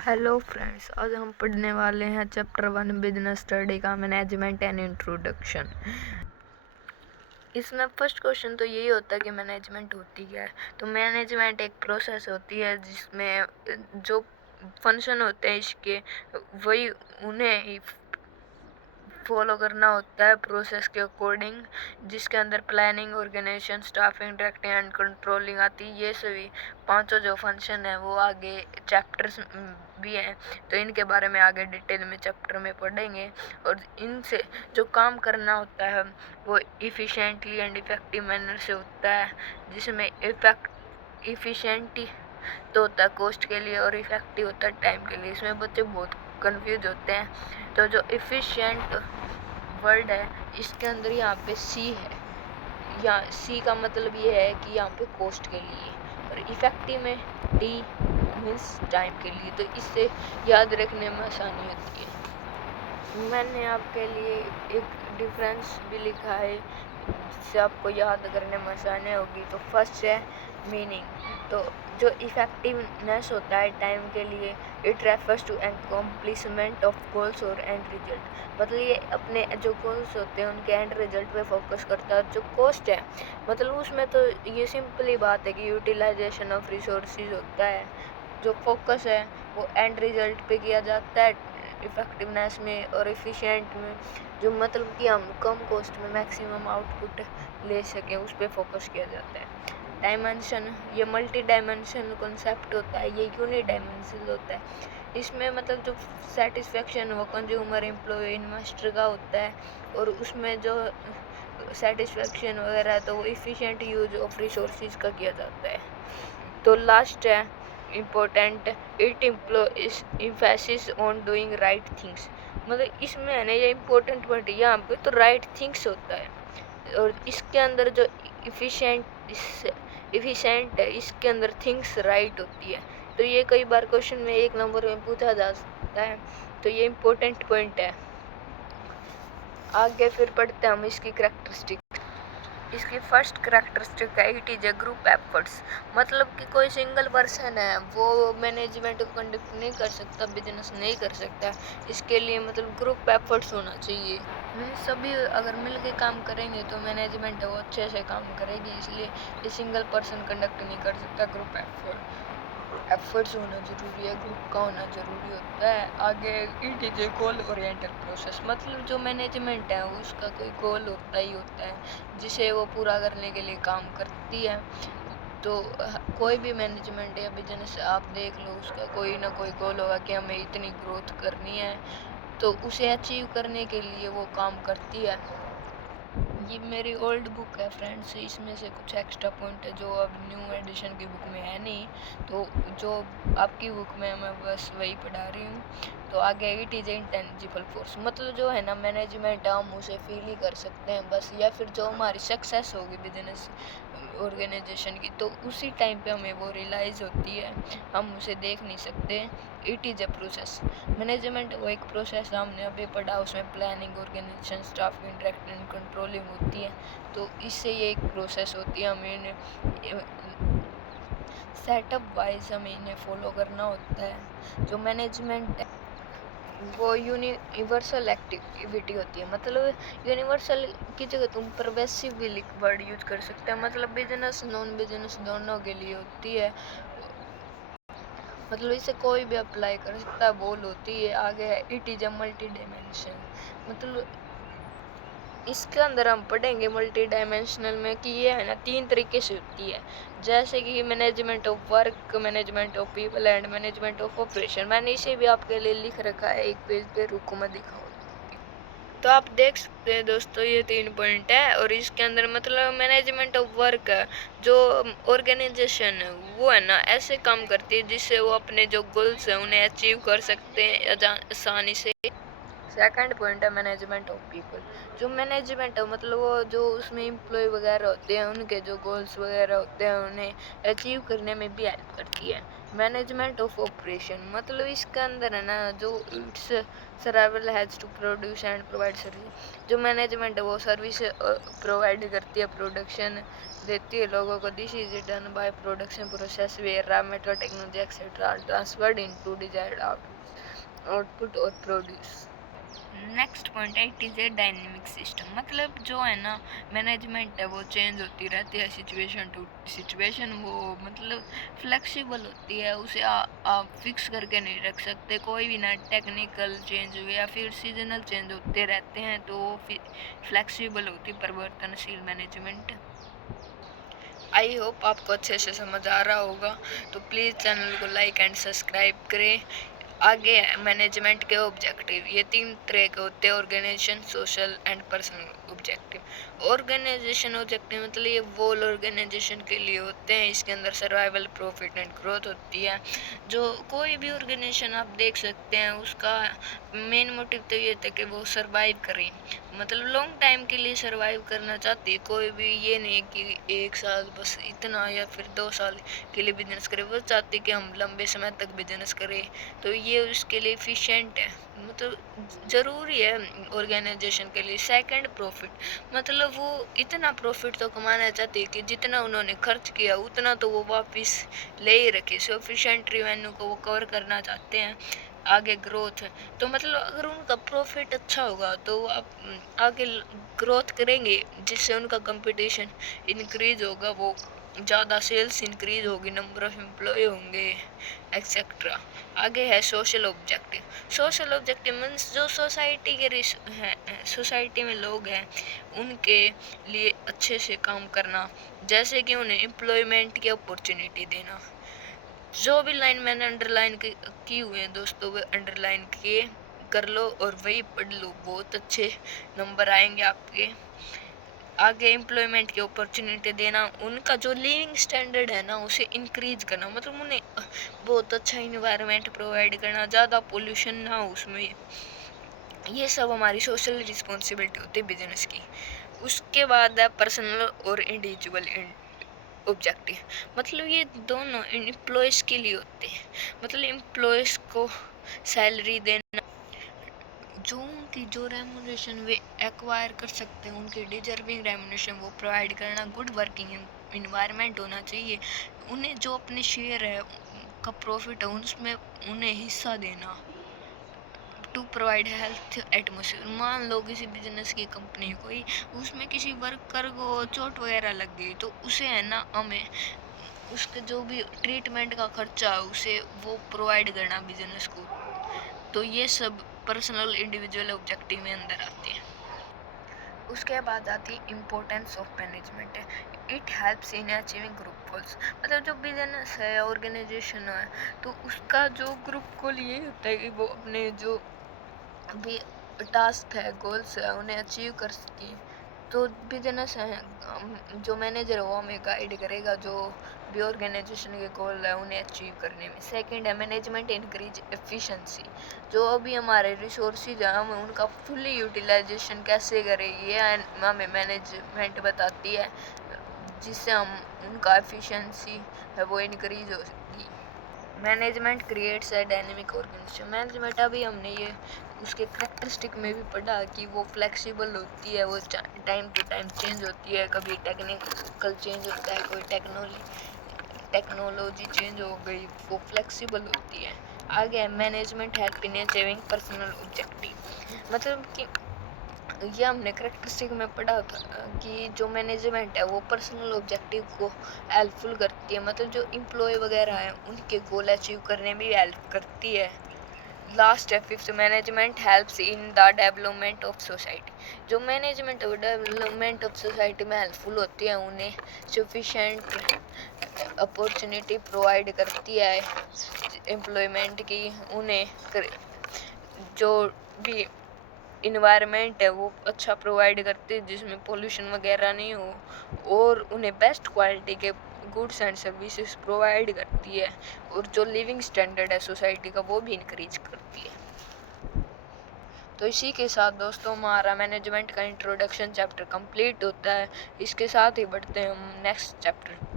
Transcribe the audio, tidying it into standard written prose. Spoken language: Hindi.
हेलो फ्रेंड्स, आज हम पढ़ने वाले हैं चैप्टर 1 बिजनेस स्टडी का मैनेजमेंट एंड इंट्रोडक्शन। इसमें फर्स्ट क्वेश्चन तो यही होता है कि मैनेजमेंट होती क्या है। तो मैनेजमेंट एक प्रोसेस होती है जिसमें जो फंक्शन होते हैं इसके वही उन्हें फॉलो करना होता है प्रोसेस के अकॉर्डिंग, जिसके अंदर planning, organisation, staffing, directing and controlling आती है। ये सभी पांचों जो फंक्शन है वो आगे चैप्टर्स भी हैं, तो इनके बारे में आगे डिटेल में चैप्टर में पढ़ेंगे। और इनसे जो काम करना होता है वो इफ़िशेंटली एंड इफ़ेक्टिव मैनर से होता है, जिसमें इफ़िशेंटी तो होता है कॉस्ट के लिए और इफ़ेक्टिव होता है टाइम के लिए। इसमें बच्चे बहुत कंफ्यूज होते हैं। तो जो इफ़िशिएंट वर्ड है इसके अंदर यहाँ पे सी है, यहाँ सी का मतलब ये है कि यहाँ पे कॉस्ट के लिए, और इफ़ेक्टिव में डी मीन्स टाइम के लिए। तो इससे याद रखने में आसानी होती है। मैंने आपके लिए एक डिफरेंस भी लिखा है जिससे आपको याद करने में आसानी होगी। तो फर्स्ट है मीनिंग। तो जो इफ़ेक्टिवनेस होता है टाइम के लिए, it refers to accomplishment of goals और एंड रिजल्ट। मतलब ये अपने जो गोल्स होते हैं उनके एंड रिजल्ट पे फोकस करता है। जो कॉस्ट है मतलब उसमें तो ये सिंपली बात है कि यूटिलाइजेशन ऑफ रिसोर्सेज होता है। जो फोकस है वो एंड रिजल्ट पे किया जाता है इफ़ेक्टिवनेस में। और एफिशिएंट में जो मतलब कि हम कम कॉस्ट में मैक्सिमम आउटपुट ले सकें उस पर फोकस किया जाता है। डायमेंशन, ये मल्टी डायमेंशनल कॉन्सेप्ट होता है, ये यूनि डायमेंशनल होता है। इसमें मतलब जो सेटिस्फेक्शन वो कंज्यूमर, एम्प्लॉय, इन्वेस्टर का होता है, और उसमें जो सेटिस्फेक्शन वगैरह है तो वो इफ़िशिएंट यूज ऑफ रिसोर्सेज का किया जाता है। तो लास्ट है important, it emphasis on doing right things. मतलब इसमें है ना ये इम्पोर्टेंट वर्ड यहाँ पे तो राइट थिंग्स होता है, और इसके अंदर जो इफिशेंट है इसके अंदर थिंग्स राइट होती है। तो ये कई बार क्वेश्चन में 1 नंबर में पूछा जा सकता है, तो ये इम्पोर्टेंट पॉइंट है। आगे फिर पढ़ते हैं हम इसकी करैक्टरिस्टिक। इसकी फर्स्ट करैक्टरिस्टिक है it is a group efforts. मतलब कि कोई सिंगल पर्सन है वो मैनेजमेंट को कंडक्ट नहीं कर सकता, बिजनेस नहीं कर सकता। इसके लिए मतलब ग्रुप एफर्ट्स होना चाहिए। सभी अगर मिल के काम करेंगे तो मैनेजमेंट वो अच्छे से काम करेगी। इसलिए ये सिंगल पर्सन कंडक्ट नहीं कर सकता, ग्रुप एफर्ट्स होना ज़रूरी है, ग्रुप का होना ज़रूरी होता है। आगे it is a goal oriented process. मतलब जो मैनेजमेंट है उसका कोई गोल होता ही होता है जिसे वो पूरा करने के लिए काम करती है। तो कोई भी मैनेजमेंट या बिजनेस आप देख लो, उसका कोई ना कोई गोल होगा कि हमें इतनी ग्रोथ करनी है, तो उसे अचीव करने के लिए वो काम करती है। ये मेरी ओल्ड बुक है फ्रेंड्स, इसमें से कुछ एक्स्ट्रा पॉइंट है जो अब न्यू एडिशन की बुक में है नहीं, तो जो आपकी बुक में मैं बस वही पढ़ा रही हूँ। तो आगे इट इज इंटेंजिबल फोर्स। मतलब जो है ना मैनेजमेंट हम उसे फील ही कर सकते हैं बस, या फिर जो हमारी सक्सेस होगी बिजनेस ऑर्गेनाइजेशन की तो उसी टाइम पे हमें वो रियलाइज़ होती है, हम उसे देख नहीं सकते। It is a process. Management वो एक प्रोसेस हमने अभी पढ़ा, उसमें planning, organisation, staff interact and controlling होती है। तो इससे ये एक प्रोसेस होती है, हमें सेटअप वाइज हमें इन्हें फॉलो करना होता है। जो मैनेजमेंट है वो यूनिवर्सल एक्टिविटी होती है। मतलब यूनिवर्सल की जगह तुम परवेसिव भी वर्ड यूज कर सकते हैं। मतलब बिजनेस नॉन बिजनेस दोनों के लिए होती है, मतलब इसे कोई भी अप्लाई कर सकता है, बोल होती है। आगे है it is a multi dimension. मतलब इसके अंदर हम पढ़ेंगे मल्टी डायमेंशनल में कि ये है ना 3 तरीके से होती है, जैसे कि management of work, management of people and management of operation. मैंने इसे भी आपके लिए लिख रखा है एक पेज पे, रुको मैं दिखाऊँ। तो आप देख सकते हैं दोस्तों ये 3 पॉइंट है, और इसके अंदर मतलब मैनेजमेंट ऑफ वर्क है, जो ऑर्गेनाइजेशन है वो है ना ऐसे काम करती है जिससे वो अपने जो गोल्स हैं उन्हें अचीव कर सकते हैं आसानी से। सेकंड पॉइंट है मैनेजमेंट ऑफ पीपल। जो मैनेजमेंट है मतलब वो जो उसमें एम्प्लॉय वगैरह होते हैं उनके जो गोल्स वगैरह होते हैं उन्हें अचीव करने में भी हेल्प करती है। मैनेजमेंट ऑफ ऑपरेशन मतलब इसके अंदर है ना जो it's survival has to produce and provide service. जो मैनेजमेंट है वो सर्विस प्रोवाइड करती है, प्रोडक्शन देती है लोगों को। This is done by production process where raw material technology etcetera are transferred into desired output और प्रोड्यूस। नेक्स्ट पॉइंट है it is a dynamic system मतलब जो है ना मैनेजमेंट है वो चेंज होती रहती है सिचुएशन टू सिचुएशन। वो मतलब फ्लेक्सिबल होती है, उसे आप फिक्स करके नहीं रख सकते। कोई भी ना टेक्निकल चेंज हुए या फिर सीजनल चेंज होते रहते हैं तो वो फ्लेक्सिबल होती परिवर्तनशील मैनेजमेंट। आई होप आपको अच्छे से समझ आ रहा होगा, तो प्लीज़ चैनल को लाइक एंड सब्सक्राइब करें। आगे मैनेजमेंट के ऑब्जेक्टिव, ये 3 तरह के होते हैं, organisation, social and personal objective. Organisation objective मतलब ये वोल ऑर्गेनाइजेशन के लिए होते हैं, इसके अंदर सर्वाइवल, प्रॉफिट एंड ग्रोथ होती है। जो कोई भी ऑर्गेनाइजेशन आप देख सकते हैं उसका मेन मोटिव तो ये था कि वो सर्वाइव करें, मतलब लॉन्ग टाइम के लिए सर्वाइव करना चाहती है। कोई भी ये नहीं कि 1 साल बस इतना या फिर 2 साल के लिए बिजनेस करें, वो चाहती कि हम लंबे समय तक बिजनेस करें। तो ये उसके लिए एफिशिएंट है, मतलब ज़रूरी है ऑर्गेनाइजेशन के लिए। सेकंड प्रॉफिट मतलब वो इतना प्रॉफिट तो कमाना चाहती है कि जितना उन्होंने खर्च किया उतना तो वो वापस ले ही रखे। सफिशिएंट रिवेन्यू को वो कवर करना चाहते हैं। आगे ग्रोथ है तो मतलब अगर उनका प्रॉफिट अच्छा होगा तो आप आगे ग्रोथ करेंगे, जिससे उनका कंपटीशन इंक्रीज होगा, वो ज़्यादा सेल्स इंक्रीज होगी, नंबर ऑफ एम्प्लॉय होंगे एक्सेट्रा। आगे है social objective. Social objective means जो सोसाइटी के सोसाइटी में लोग हैं उनके लिए अच्छे से काम करना, जैसे कि उन्हें एम्प्लॉयमेंट की अपॉर्चुनिटी देना। जो भी लाइन मैंने अंडरलाइन की हुए हैं दोस्तों, वो अंडरलाइन किए कर लो और वही पढ़ लो, बहुत अच्छे नंबर आएंगे आपके। आगे एम्प्लॉयमेंट की अपॉर्चुनिटी देना, उनका जो लिविंग स्टैंडर्ड है ना उसे इंक्रीज करना, मतलब उन्हें बहुत अच्छा इन्वायरमेंट प्रोवाइड करना, ज़्यादा पोल्यूशन ना हो उसमें। ये सब हमारी सोशल रिस्पॉन्सिबिलिटी होती है बिजनेस की। उसके बाद है पर्सनल और इंडिविजुअल ऑब्जेक्टिव, मतलब ये दोनों एम्प्लॉयज़ के लिए होते हैं। मतलब एम्प्लॉयज़ को सैलरी देना, जो उनकी जो रेमुनरेशन वे एक्वायर कर सकते हैं, उनकी डिजर्विंग रेमुनरेशन वो प्रोवाइड करना। गुड वर्किंग इन्वायरमेंट होना चाहिए। उन्हें जो अपने शेयर है का प्रॉफिट है उसमें उन्हें हिस्सा देना। टू प्रोवाइड हेल्थ एटमोसफियर, मान लो किसी बिजनेस की कंपनी है कोई, उसमें किसी वर्कर को चोट वगैरह लग गई तो उसे है ना हमें उसके जो भी ट्रीटमेंट का खर्चा है उसे वो प्रोवाइड करना बिजनेस को। तो ये सब पर्सनल इंडिविजुअल ऑब्जेक्टिव में अंदर आते हैं। उसके बाद आती है इम्पोर्टेंस ऑफ मैनेजमेंट है। It helps in achieving group goals, मतलब जो बिजनेस है ऑर्गेनाइजेशन है तो उसका जो ग्रुप गोल यही होता है कि वो अपने जो भी टास्क है, गोल्स है, उन्हें अचीव कर सके। तो बिजनेस है जो मैनेजर है वो हमें गाइड करेगा जो भी ऑर्गेनाइजेशन के गोल है उन्हें अचीव करने में। सेकंड है मैनेजमेंट इंक्रीज एफिशिएंसी, जो अभी हमारे रिसोर्सेज हैं हम उनका फुली यूटिलाइजेशन कैसे करें ये हमें मैनेजमेंट बताती है, जिससे हम उनका एफिशिएंसी है वो इंक्रीज होगी। Management creates a dynamic organisation, management अभी हमने ये उसके करेक्टरिस्टिक में भी पढ़ा कि वो फ्लेक्सिबल होती है, वो टाइम टू टाइम चेंज होती है, कभी टेक्निकल चेंज होता है, कोई टेक्नोलॉजी चेंज हो गई, वो फ्लेक्सिबल होती है। आगे management help in achieving personal objective, मतलब कि ये हमने करेक्टरिस्टिक में पढ़ा था कि जो मैनेजमेंट है वो पर्सनल ऑब्जेक्टिव को हेल्पफुल करती है, मतलब जो एम्प्लॉय वगैरह हैं उनके गोल अचीव करने में हेल्प करती है। लास्ट है fifth, management helps in the development of society, जो मैनेजमेंट डेवलपमेंट ऑफ सोसाइटी में हेल्पफुल होती है, उन्हें सफिशेंट अपॉर्चुनिटी प्रोवाइड करती है एम्प्लॉयमेंट की, उन्हें जो भी इन्वायरमेंट है वो अच्छा प्रोवाइड करती है जिसमें पोल्यूशन वगैरह नहीं हो, और उन्हें बेस्ट क्वालिटी के गुड्स एंड सर्विसेज प्रोवाइड करती है, और जो लिविंग स्टैंडर्ड है सोसाइटी का वो भी इंक्रीज करती है। तो इसी के साथ दोस्तों हमारा मैनेजमेंट का इंट्रोडक्शन चैप्टर कंप्लीट होता है। इसके साथ ही बढ़ते हैं हम नेक्स्ट चैप्टर